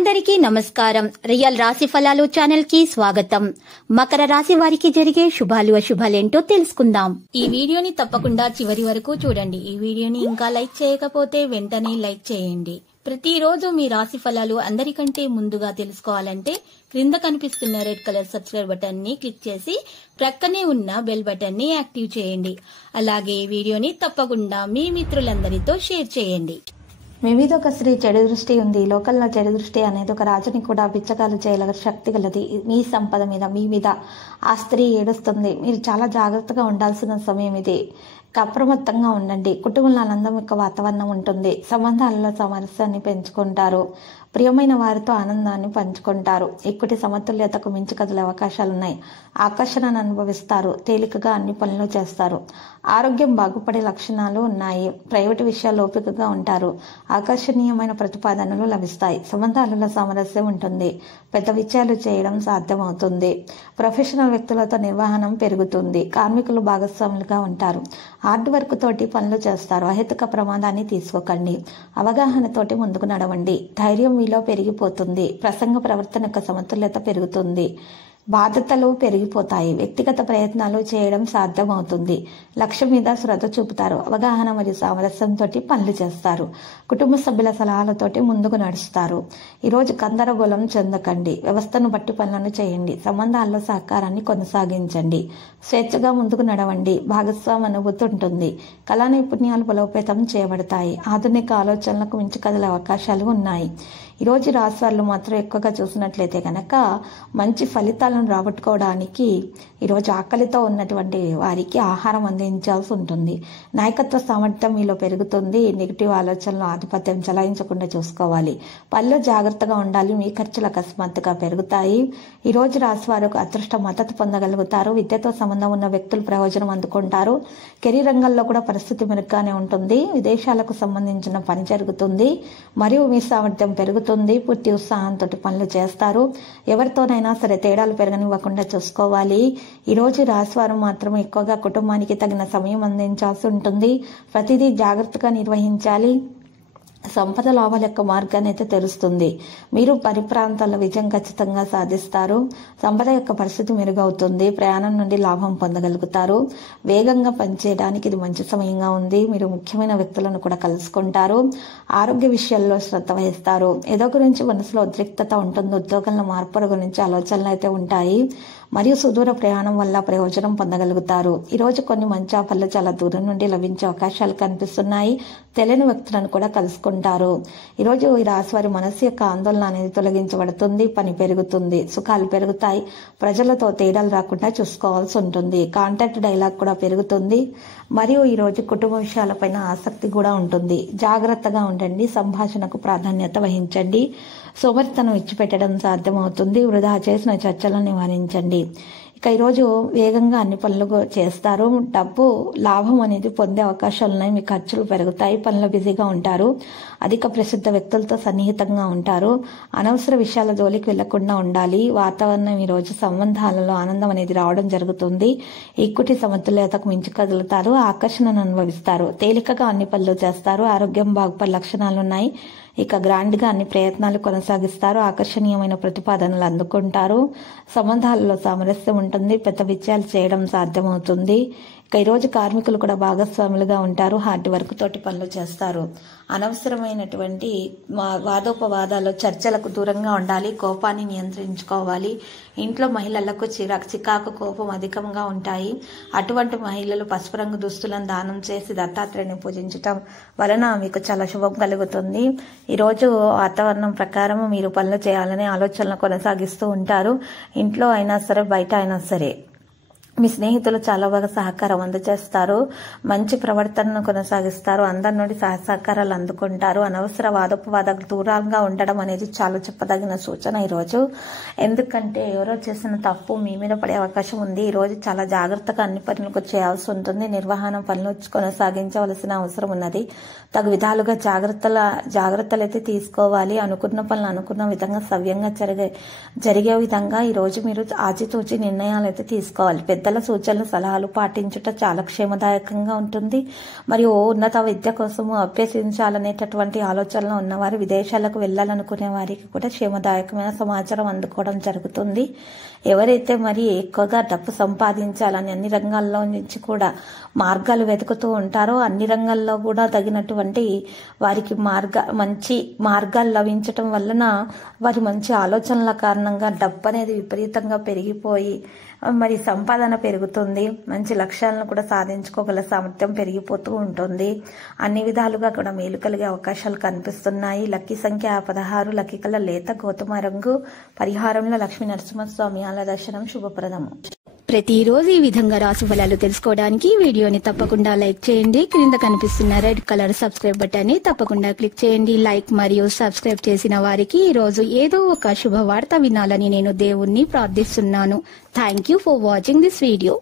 అందరికీ నమస్కారం. రియల్ రాశి ఫలాలు ఛానల్ కి స్వాగతం. మకర రాశి వారికి జరిగే శుభాలు అశుభాలేంటో తెలుసుకుందాం. ఈ వీడియోని తప్పకుండా చివరి వరకు చూడండి. ఈ వీడియోని ఇంకా లైక్ చేయకపోతే వెంటనే లైక్ చేయండి. ప్రతిరోజు మీ రాశి ఫలాలు అందరికంటే ముందుగా తెలుసుకోవాలంటే క్రింద కనిపిస్తున్న రెడ్ కలర్ సబ్స్క్రైబ్ బటన్ ని క్లిక్ చేసి ప్రక్కనే ఉన్న బెల్ బటన్ ని యాక్టివ్ చేయండి. అలాగే ఈ వీడియోని తప్పకుండా మీ మిత్రులందరితో షేర్ చేయండి. మీ మీద ఒక స్త్రీ చెడు దృష్టి ఉంది. లోకల్లో చెడు దృష్టి అనేది ఒక రాజుని కూడా బిచ్చగాలు చేయగల శక్తి గలది. మీ సంపద మీద మీ మీద ఆ స్త్రీ ఏడుస్తుంది. మీరు చాలా జాగ్రత్తగా ఉండాల్సిన సమయం ఇది. అప్రమత్తంగా ఉండండి. కుటుంబంలో ఆనందం యొక్క వాతావరణం ఉంటుంది. సంబంధాలలో సామరస్యాన్ని పెంచుకుంటారు. ప్రియమైన వారితో ఆనందాన్ని పంచుకుంటారు. ఈక్విటీ సమతుల్యతకు మించి కదిలే అవకాశాలున్నాయి. ఆకర్షణను అనుభవిస్తారు. తేలికగా అన్ని పనులు చేస్తారు. ఆరోగ్యం బాగుపడే లక్షణాలు ఉన్నాయి. ప్రైవేటు విషయాల్లో ఓపికగా ఉంటారు. ఆకర్షణీయమైన ప్రతిపాదనలు లభిస్తాయి. సంబంధాలలో సామరస్యం ఉంటుంది. పెద్ద విషయాలు చేయడం సాధ్యమవుతుంది. ప్రొఫెషనల్ వ్యక్తులతో నిర్వహణం పెరుగుతుంది. కార్మికులు భాగస్వాములుగా ఉంటారు. హార్డ్ వర్క్ తోటి పనులు చేస్తారు. అహేతుక ప్రమాదాన్ని తీసుకోకండి. అవగాహనతోటి ముందుకు నడవండి. ధైర్యం మీలో పెరిగిపోతుంది. ప్రసంగ ప్రవర్తన యొక్క సమతుల్యత పెరుగుతుంది. బాధ్యతలు పెరిగిపోతాయి. వ్యక్తిగత ప్రయత్నాలు చేయడం సాధ్యమవుతుంది. లక్ష్యం మీద శ్రద్ధ చూపుతారు. అవగాహన మరియు సామరస్యంతో పనులు చేస్తారు. కుటుంబ సభ్యుల సలహాలతోటి ముందుకు నడుస్తారు. ఈరోజు గందరగోళం చెందకండి. వ్యవస్థను బట్టి పనులను చేయండి. సంబంధాల్లో సహకారాన్ని కొనసాగించండి. స్వేచ్ఛగా ముందుకు నడవండి. భాగస్వామి అనుభూతి ఉంటుంది. కళా నైపుణ్యాలు బలోపేతం చేయబడతాయి. ఆధునిక ఆలోచనలకు మించి కదిలే అవకాశాలు ఉన్నాయి. ఈరోజు రాశి వాళ్ళు మాత్రం ఎక్కువగా చూసినట్లయితే కనుక మంచి ఫలితాలను రాబట్టుకోవడానికి ఈరోజు ఆకలితో ఉన్నటువంటి వారికి ఆహారం అందించాల్సి ఉంటుంది. నాయకత్వ సామర్థ్యం మీలో పెరుగుతుంది. నెగిటివ్ ఆలోచనలు ఆధిపత్యం చలాయించకుండా చూసుకోవాలి. పనిలో జాగ్రత్తగా ఉండాలి. మీ ఖర్చులు అకస్మాత్తుగా పెరుగుతాయి. ఈరోజు రాశి వారు అదృష్ట మద్దతు పొందగలుగుతారు. విద్యతో సంబంధం ఉన్న వ్యక్తులు ప్రయోజనం అందుకుంటారు. కెరీర్ రంగంలో కూడా పరిస్థితి మెరుగ్గానే ఉంటుంది. విదేశాలకు సంబంధించిన పని జరుగుతుంది మరియు మీ సామర్థ్యం పెరుగుతుంది. పూర్తి ఉత్సాహంతో పనులు చేస్తారు. ఎవరితోనైనా సరే తేడాలు పెరగనివ్వకుండా చూసుకోవాలి. ఈరోజు రాశివారు మాత్రం ఎక్కువగా కుటుంబానికి తగిన సమయం అందించాల్సి ఉంటుంది. ప్రతిదీ జాగ్రత్తగా నిర్వహించాలి. సంపద లాభాల యొక్క మార్గాన్ని అయితే తెరుస్తుంది. మీరు పరిప్రాంతాల్లో విజయం ఖచ్చితంగా సాధిస్తారు. సంపద యొక్క పరిస్థితి మెరుగవుతుంది. ప్రయాణం నుండి లాభం పొందగలుగుతారు. వేగంగా పనిచేయడానికి ఇది మంచి సమయంగా ఉంది. మీరు ముఖ్యమైన వ్యక్తులను కూడా కలుసుకుంటారు. ఆరోగ్య విషయాల్లో శ్రద్ధ వహిస్తారు. ఏదో గురించి మనసులో ఉద్రిక్తత ఉంటుంది. ఉద్యోగంలో మార్పుల గురించి ఆలోచనలు అయితే ఉంటాయి మరియు సుదూర ప్రయాణం వల్ల ప్రయోజనం పొందగలుగుతారు. ఈరోజు కొన్ని మంచి ఆఫర్లు చాలా దూరం నుండి లభించే అవకాశాలు కనిపిస్తున్నాయి. తెలియని వ్యక్తులను కూడా కలుసుకుంటారు. ఈరోజు ఈ రాశి వారి మనసు యొక్క ఆందోళన అనేది తొలగించబడుతుంది. పని పెరుగుతుంది. సుఖాలు పెరుగుతాయి. ప్రజలతో తేడాలు రాకుండా చూసుకోవాల్సి ఉంటుంది. కాంటాక్ట్ డైలాగ్ కూడా పెరుగుతుంది మరియు ఈరోజు కుటుంబ విషయాలపైన ఆసక్తి కూడా ఉంటుంది. జాగ్రత్తగా ఉండండి. సంభాషణకు ప్రాధాన్యత వహించండి. సోమరితనం విడిచిపెట్టడం సాధ్యమవుతుంది. వృధా చేసిన చర్చలను నివారించండి. ఇక ఈరోజు వేగంగా అన్ని పనులు చేస్తారు. డబ్బు లాభం అనేది పొందే అవకాశాలు ఉన్నాయి. మీ ఖర్చులు పెరుగుతాయి. పనులు బిజీగా ఉంటారు. అధిక ప్రసిద్ధ వ్యక్తులతో సన్నిహితంగా ఉంటారు. అనవసర విషయాల జోలికి వెళ్లకుండా ఉండాలి. వాతావరణం ఈరోజు సంబంధాలలో ఆనందం అనేది రావడం జరుగుతుంది. ఈక్విటీ సమతుల్యతకు మించి కదులుతారు. ఆకర్షణను అనుభవిస్తారు. తేలికగా అన్ని పనులు చేస్తారు. ఆరోగ్యం బాగుపడే లక్షణాలు ఉన్నాయి. ఇక గ్రాండ్ గా అన్ని ప్రయత్నాలు కొనసాగిస్తారు. ఆకర్షణీయమైన ప్రతిపాదనలు అందుకుంటారు. సంబంధాలలో సామరస్యం ఉంటుంది. పెద్ద విజయాలు చేయడం సాధ్యమవుతుంది. ఇక ఈరోజు కార్మికులు కూడా భాగస్వాములుగా ఉంటారు. హార్డ్ వర్క్ తోటి పనులు చేస్తారు. అనవసరమైనటువంటి వాదోపవాదాలు చర్చలకు దూరంగా ఉండాలి. కోపాన్ని నియంత్రించుకోవాలి. ఇంట్లో మహిళలకు చికాకు కోపం అధికంగా ఉంటాయి. అటువంటి మహిళలు పసుపు రంగు దుస్తులను దానం చేసి దత్తాత్రేయుని పూజించటం వలన మీకు చాలా శుభం కలుగుతుంది. ఈరోజు వాతావరణం ప్రకారం మీరు పనులు చేయాలనే ఆలోచనలు కొనసాగిస్తూ ఉంటారు. ఇంట్లో అయినా సరే బయట అయినా సరే మీ స్నేహితులు చాలా బాగా సహకారం అందజేస్తారు. మంచి ప్రవర్తనను కొనసాగిస్తారు. అందరి నుండి సహకారాలు అందుకుంటారు. అనవసర వాదోపవాదాలకు దూరంగా ఉండడం అనేది చాలా చెప్పదగిన సూచన ఈరోజు. ఎందుకంటే ఎవరో చేసిన తప్పు మీ మీద పడే అవకాశం ఉంది. ఈరోజు చాలా జాగ్రత్తగా అన్ని పనులకు చేయాల్సి ఉంటుంది. నిర్వహణ పనులు కొనసాగించవలసిన అవసరం ఉన్నది. తగు విధాలుగా జాగ్రత్తలు అయితే తీసుకోవాలి. అనుకున్న పనులు అనుకున్న విధంగా సవ్యంగా జరిగే విధంగా ఈరోజు మీరు ఆచితూచి నిర్ణయాలు అయితే తీసుకోవాలి. పెద్ద పెద్దల సూచనలు సలహాలు పాటించుట చాలా క్షేమదాయకంగా ఉంటుంది. మరియు ఉన్నత విద్య కోసము అభ్యసించాలనేటటువంటి ఆలోచనలో ఉన్నవారు, విదేశాలకు వెళ్ళాలనుకునే వారికి కూడా క్షేమదాయకమైన సమాచారం అందుకోవడం జరుగుతుంది. ఎవరైతే మరి ఎక్కువగా డబ్బు సంపాదించాలని అన్ని రంగాల్లో నుంచి కూడా మార్గాలు వెతుకుతూ ఉంటారో అన్ని రంగాల్లో కూడా తగినటువంటి వారికి మంచి మార్గాలు లభించటం వలన వారి మంచి ఆలోచనల కారణంగా డబ్బు అనేది విపరీతంగా పెరిగిపోయి మరి సంపాదన పెరుగుతుంది. మంచి లక్ష్యాలను కూడా సాధించుకోగల సామర్థ్యం పెరిగిపోతూ ఉంటుంది. అన్ని విధాలుగా కూడా మేలు కలిగే అవకాశాలు కనిపిస్తున్నాయి. లక్కీ సంఖ్య 16, లక్కీ కలర్ లేత గోధుమ రంగు. పరిహారంలో లక్ష్మీ నరసింహస్వామి ఆలయ దర్శనం శుభప్రదము. ప్రతిరోజు ఈ విధంగా రాశి ఫలాలు తెలుసుకోవడానికి వీడియోని తప్పకుండా లైక్ చేయండి. క్రింద కనిపిస్తున్న రెడ్ కలర్ సబ్స్క్రైబ్ బటన్ ని తప్పకుండా క్లిక్ చేయండి. లైక్ మరియు సబ్స్క్రైబ్ చేసిన వారికి ఈ రోజు ఏదో ఒక శుభవార్త వినాలని నేను దేవుణ్ణి ప్రార్థిస్తున్నాను. Thank you for watching this video.